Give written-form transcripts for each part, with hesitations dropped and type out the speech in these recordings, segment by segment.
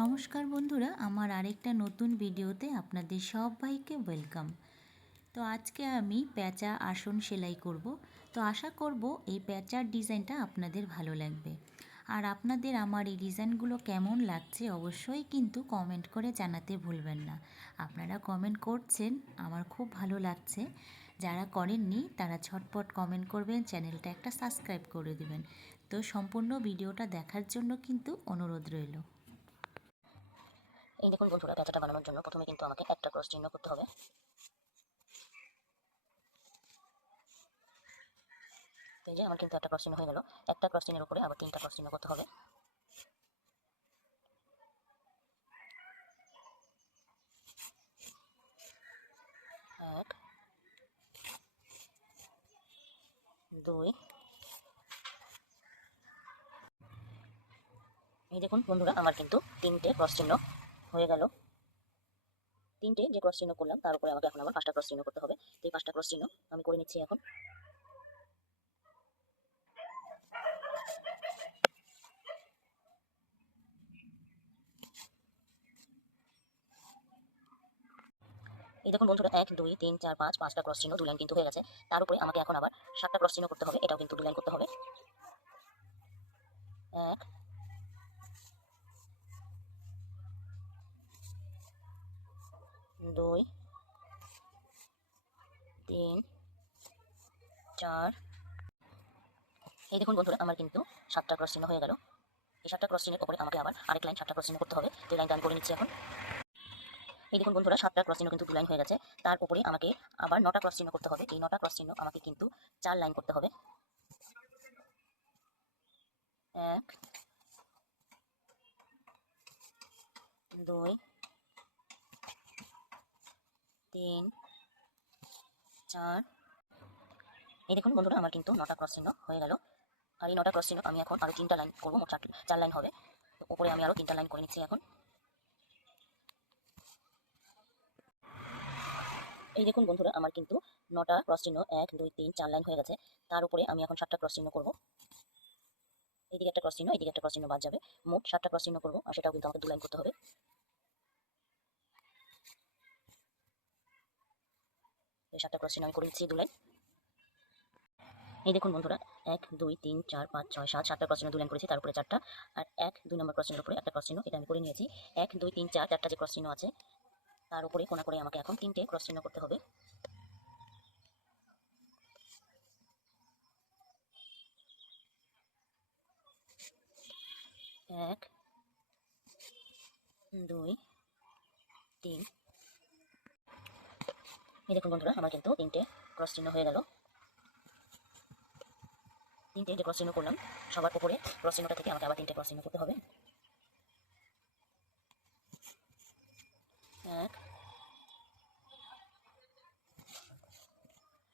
নমস্কার বন্ধুরা, আমার আরেকটা নতুন ভিডিওতে আপনাদের সবাইকে ওয়েলকাম। তো আজকে আমি প্যাঁচা আসন সেলাই করব। তো আশা করব এই প্যাঁচার ডিজাইনটা আপনাদের ভালো লাগবে। আর আপনাদের আমার এই ডিজাইনগুলো কেমন লাগছে অবশ্যই কিন্তু কমেন্ট করে জানাতে ভুলবেন না। আপনারা কমেন্ট করছেন, আমার খুব ভালো লাগছে। যারা করেননি তারা ঝটপট কমেন্ট করবেন, চ্যানেলটা একটা সাবস্ক্রাইব করে দেবেন। তো সম্পূর্ণ ভিডিওটা দেখার জন্য কিন্তু অনুরোধ রইল। এই দেখুন বন্ধুরা, প্যাঁচাটা বানানোর জন্য প্রথমে কিন্তু আমাকে একটা ক্রস চিহ্ন করতে হবে। এই যে আমার কিন্তু একটা ক্রস চিহ্ন হয়ে গেল। একটা ক্রস চিহ্নের উপরে আবার তিনটা ক্রস চিহ্ন করতে হবে। এক, দুই, এই দেখুন বন্ধুরা, আমার কিন্তু তিনটে ক্রস চিহ্ন হয়ে গেল। তিনটে যে ক্রস চিহ্ন করলাম তার উপরে আমাকে এখন আবার পাঁচটা ক্রস চিহ্ন করতে হবে। এই পাঁচটা ক্রস চিহ্ন আমি করে নিচ্ছি এখন। এই দেখুন বন্ধুরা, এক, দুই, তিন, চার, পাঁচ, পাঁচটা ক্রস চিহ্ন দু লাইন কিন্তু হয়ে গেছে। তার উপরে আমাকে এখন আবার সাতটা ক্রস চিহ্ন করতে হবে। এটাও কিন্তু দু লাইন করতে হবে। এক, দুই, তিন, চার। এই দেখুন বন্ধুরা, আমার কিন্তু সাতটা ক্রস চিহ্ন হয়ে গেল। এই সাতটা ক্রস চিহ্নের উপরে আমাকে আবার আরেক লাইন সাতটা ক্রস চিহ্ন করতে হবে। এই লাইনটা আমি করে নিচ্ছি এখন। এই দেখুন বন্ধুরা, সাতটা ক্রস চিহ্ন কিন্তু দু লাইন হয়ে গেছে। তার উপরে আমাকে আবার নটা ক্রস চিহ্ন করতে হবে। এই নটা ক্রস চিহ্ন আমাকে কিন্তু চার লাইন করতে হবে। এক, দুই, তিন, চার। এই দেখুন বন্ধুরা, আমার কিন্তু নটা ক্রস চিহ্ন হয়ে গেল। আর এই নটা ক্রস চিহ্ন আমি এখন আরো তিনটা লাইন করবো, মোট চার লাইন হবে। তো উপরে আমি আরো তিনটা লাইন করে নিচ্ছি এখন। এই দেখুন বন্ধুরা, আমার কিন্তু নটা ক্রস চিহ্ন, এক, দুই, তিন, চার লাইন হয়ে গেছে। তার উপরে আমি এখন সাতটা ক্রস চিহ্ন করবো। এইদিকে একটা ক্রস চিহ্ন, এইদিকে একটা ক্রস চিহ্ন বাদ যাবে। মোট সাতটা ক্রস চিহ্ন করবো, আর সেটাও কিন্তু আমাকে দু লাইন করতে হবে। এই সাতটা ক্রস চিহ্ন আমি করে নিচ্ছি দু লাইন। এই দেখুন বন্ধুরা, এক, দুই, তিন, চার, পাঁচ, ছয়, সাত, সাতটা ক্রস চিহ্ন দু লাইন করেছি। তার উপরে চারটা, আর এক, দুই নম্বর ক্রস চিহ্নের উপরে একটা ক্রস চিহ্ন, এটা আমি করে নিয়েছি। এক, দুই, তিন, চার, চারটা যে ক্রস চিহ্ন আছে তার উপরে কোনা করে আমাকে এখন তিনটে ক্রস চিহ্ন করতে হবে। এক, দুই, তিন। এই দেখুন বন্ধুরা, আমার কিন্তু তিনটে ক্রস চিহ্ন হয়ে গেল। তিনটে যে ক্রস চিহ্ন করলাম, সবার উপরে ক্রস চিহ্নটা থেকে আমাকে আবার তিনটে ক্রস চিহ্ন করতে হবে। এক,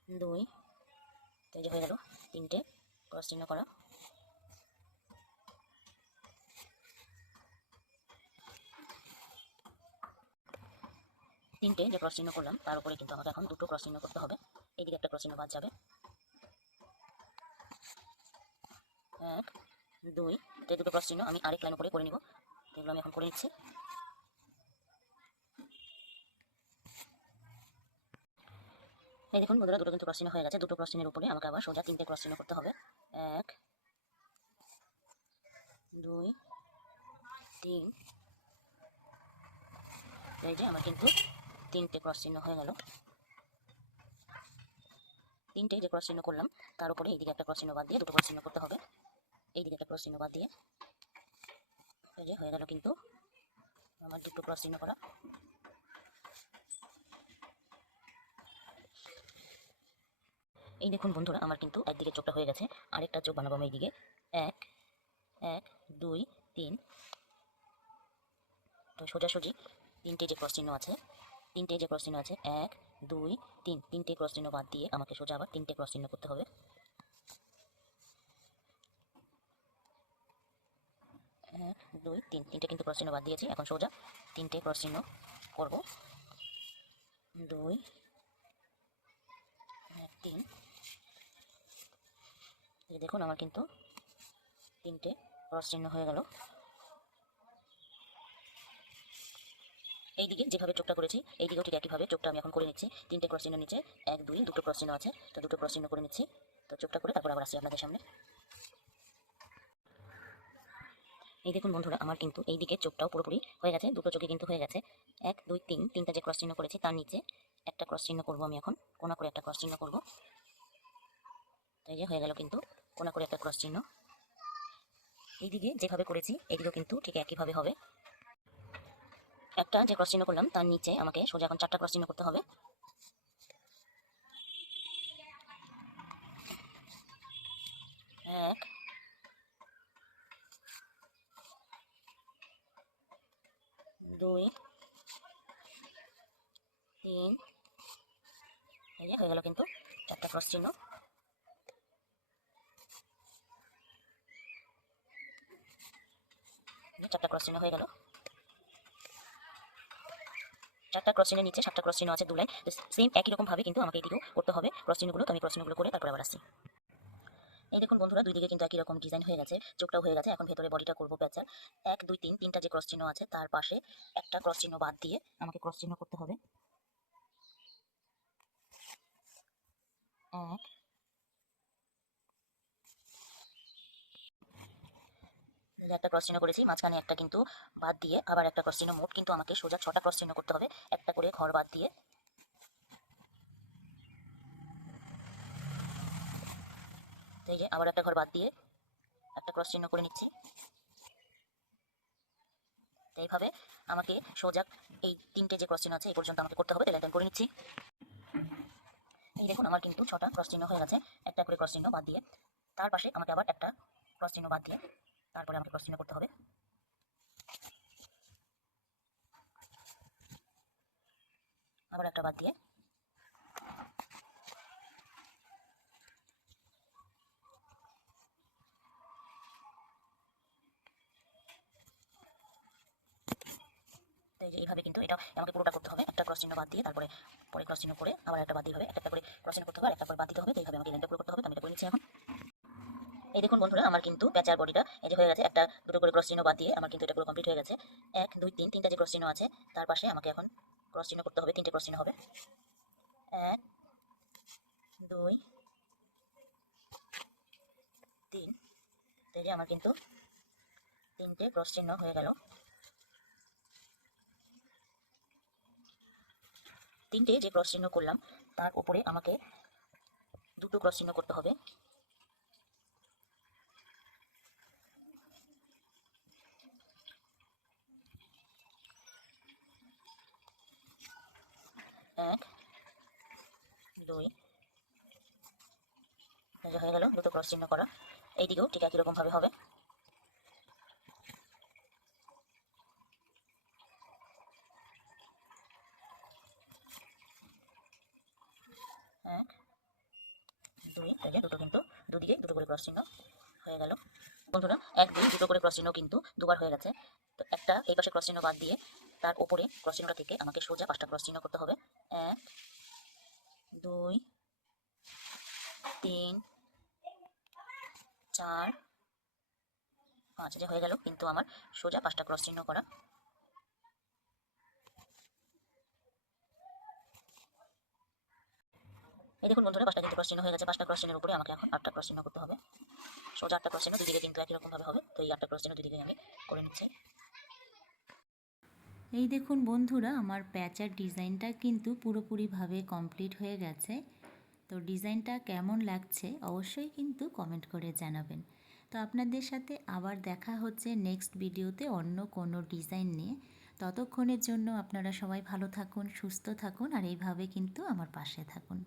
দুই, এই যে হয়ে গেল তিনটে ক্রস চিহ্ন করা। তিনটে যে ক্রস চিহ্ন করলাম তার উপরে কিন্তু আমাকে এখন দুটো ক্রস চিহ্ন করতে হবে। এইদিকে একটা ক্রস চিহ্ন বাদ যাবে। এক, দুই, যে দুটো ক্রস চিহ্ন আমি আরেক লাইন উপরে করে নিব। এগুলো আমি এখন করে নিচ্ছি। এই দেখুন বন্ধুরা, দুটো কিন্তু ক্রস চিহ্ন হয়ে গেছে। দুটো ক্রস চিহ্নের উপরে আমাকে আবার সোজা তিনটে ক্রস চিহ্ন করতে হবে। এক, দুই, তিন। এই যে আমার কিন্তু তিনটে ক্রস চিহ্ন হয়ে গেল। তিনটে যে ক্রস চিহ্ন করলাম তার উপরে এইদিকে একটা ক্রস চিহ্ন বাদ দিয়ে দুটো ক্রস চিহ্ন করতে হবে। এইদিকে একটা ক্রস চিহ্ন বাদ দিয়ে এই যে হয়ে গেল কিন্তু আমার দুটো ক্রস চিহ্ন করা। এই দেখুন বন্ধুরা, আমার কিন্তু একদিকে চোখটা হয়ে গেছে, আরেকটা চোখ বানাবো আমি এইদিকে। এক, এক, দুই, তিন। তো সোজাসুজি তিনটে যে ক্রস চিহ্ন আছে, তিনটে যে ক্রস চিহ্ন আছে, এক, দুই, তিন, তিনটে ক্রস চিহ্ন বাদ দিয়ে আমাকে সোজা আবার তিনটে ক্রস চিহ্ন করতে হবে। এক, দুই, তিন, তিনটে কিন্তু ক্রস চিহ্ন বাদ দিয়েছি। এখন সোজা তিনটে ক্রস চিহ্ন করব। দুই, তিন। এই দেখুন আমার কিন্তু তিনটে ক্রস চিহ্ন হয়ে গেল। এইদিকে যেভাবে চোখটা করেছি এইদিকেও ঠিক একইভাবে চোখটা আমি এখন করে নিচ্ছি। 3টে ক্রস চিহ্ন নিচে 1 2 দুটো ক্রস চিহ্ন আছে, তো দুটো ক্রস চিহ্ন করে নিচ্ছি। তো চোখটা করে তারপর আবার আসছি আপনাদের সামনে। এই দেখুন বন্ধুরা, আমার কিন্তু এইদিকে চোখটাও পুরোপুরি হয়ে গেছে, দুটো চোখে কিন্তু হয়ে গেছে। 1 2 3 তিনটা যে ক্রস চিহ্ন করেছি তার নিচে একটা ক্রস চিহ্ন করবো আমি এখন, কোনা করে একটা ক্রস চিহ্ন করবো। তো এই যে হয়ে গেল কিন্তু কোনা করে একটা ক্রস চিহ্ন। এইদিকে যেভাবে করেছি এইদিকেও কিন্তু ঠিক একইভাবে হবে। একটা যে ক্রস চিহ্ন করলাম তার নিচে আমাকে সোজা এখন 4টা ক্রস চিহ্ন করতে হবে। 1 2 3, এই যে হয়ে গেল কিন্তু 4টা ক্রস চিহ্ন। 4টা ক্রস চিহ্ন হয়ে গেল। 4টা ক্রস চিহ্নের নিচে 7টা ক্রস চিহ্ন আছে 2 লাইন। সেম একই রকম ভাবে কিন্তু আমাকে এদিকেও করতে হবে ক্রস চিহ্নগুলো। তো আমি ক্রস চিহ্নগুলো করে তারপর আবার আসছি। এই দেখুন বন্ধুরা, দুই দিকে কিন্তু একই রকম ডিজাইন হয়ে গেছে, চোখটাও হয়ে গেছে। এখন ভেতরে বডিটা করবো প্যাচার। 1 2 3 তিনটা যে ক্রস চিহ্ন আছে তার পাশে একটা ক্রস চিহ্ন বাদ দিয়ে আমাকে ক্রস চিহ্ন করতে হবে। 1 একটা ক্রস চিহ্ন করেছি, মাঝখানে একটা কিন্তু বাদ দিয়ে আবার একটা ক্রস চিহ্ন। মোট কিন্তু আমাকে সোজা 6টা ক্রস চিহ্ন করতে হবে, একটা করে ঘর বাদ দিয়ে। তো এই যে আবার একটা ঘর বাদ দিয়ে একটা ক্রস চিহ্ন করে নিচ্ছি। তো এইভাবে আমাকে সোজা এই 3টে যে ক্রস চিহ্ন আছে এই পর্যন্ত আমাকে করতে হবে। তো লাইন করে নিচ্ছি। এই দেখুন আমার কিন্তু 6টা ক্রস চিহ্ন হয়ে গেছে, একটা করে ক্রস চিহ্ন বাদ দিয়ে। তার পাশে আমাকে আবার একটা ক্রস চিহ্ন বাদ দিয়ে তারপরে আমাকে ক্রস চিহ্ন করতে হবে। আবার একটা বাদ দিয়ে। তো এই যে এইভাবে কিন্তু এটা আমাকে পুরোটা করতে হবে, একটা ক্রস চিহ্ন বাদ দিয়ে তারপরে পরে ক্রস চিহ্ন করে আবার একটা বাদ দিতে হবে, একটা করে ক্রস চিহ্ন করতে হবে আর একটা করে বাদ দিতে হবে। তো এইভাবে আমাকে লাইনটা পুরো করতে হবে। তো আমি এটা করে নিচ্ছি এখন। এই দেখুন বন্ধুরা, আমার কিন্তু প্যাচার বডিটা এই যে হয়ে গেছে, একটা দুটো করে ক্রস চিহ্ন বাদ দিয়ে আমার কিন্তু এটা পুরো কমপ্লিট হয়ে গেছে। 1 2 3 তিনটা যে ক্রস চিহ্ন আছে তার পাশে আমাকে এখন ক্রস চিহ্ন করতে হবে, 3টে ক্রস চিহ্ন হবে। 1 2 3। তো এই যে আমার কিন্তু 3টে ক্রস চিহ্ন হয়ে গেল। 3টে যে ক্রস চিহ্ন করলাম তার উপরে আমাকে দুটো ক্রস চিহ্ন করতে হবে। 1 2, এই যে হয়ে গেল দুটো ক্রস চিহ্ন করা। এইদিকেও ঠিক একই রকম ভাবে হবে। 1 2, এই যে দুটো কিন্তু দুদিকে দুটো করে ক্রস চিহ্ন হয়ে গেল। বন্ধুরা 1 2 দুটো করে ক্রস চিহ্ন কিন্তু দুবার হয়ে গেছে। তো একটা এই পাশে ক্রস চিহ্ন বাদ দিয়ে তার উপরে ক্রস চিহ্নটা থেকে আমাকে সোজা 5টা ক্রস চিহ্ন করতে হবে। 1 2 3 4 5, যে হয়ে গেল কিন্তু আমার সোজা 5টা ক্রস চিহ্ন করা। এই দেখুন বন্ধুরা, 5টা কিন্তু ক্রস চিহ্ন হয়ে গেছে। 5টা ক্রস চিহ্নের উপরে আমাকে এখন 8টা ক্রস চিহ্ন করতে হবে। সোজা 8টা ক্রস চিহ্ন, দুদিকে কিন্তু একই রকম ভাবে হবে। তো এই 8টা ক্রস চিহ্ন দুদিকে আমি করে নিচ্ছি। এই দেখুন বন্ধুরা, আমার প্যাচার ডিজাইনটা কিন্তু পুরোপুরিভাবে কমপ্লিট হয়ে গেছে। তো ডিজাইনটা কেমন লাগছে অবশ্যই কিন্তু কমেন্ট করে জানাবেন। তো আপনাদের সাথে আবার দেখা হচ্ছে নেক্সট ভিডিওতে অন্য কোনো ডিজাইন নিয়ে। ততক্ষণের জন্য আপনারা সবাই ভালো থাকুন, সুস্থ থাকুন আর এইভাবে কিন্তু আমার পাশে থাকুন।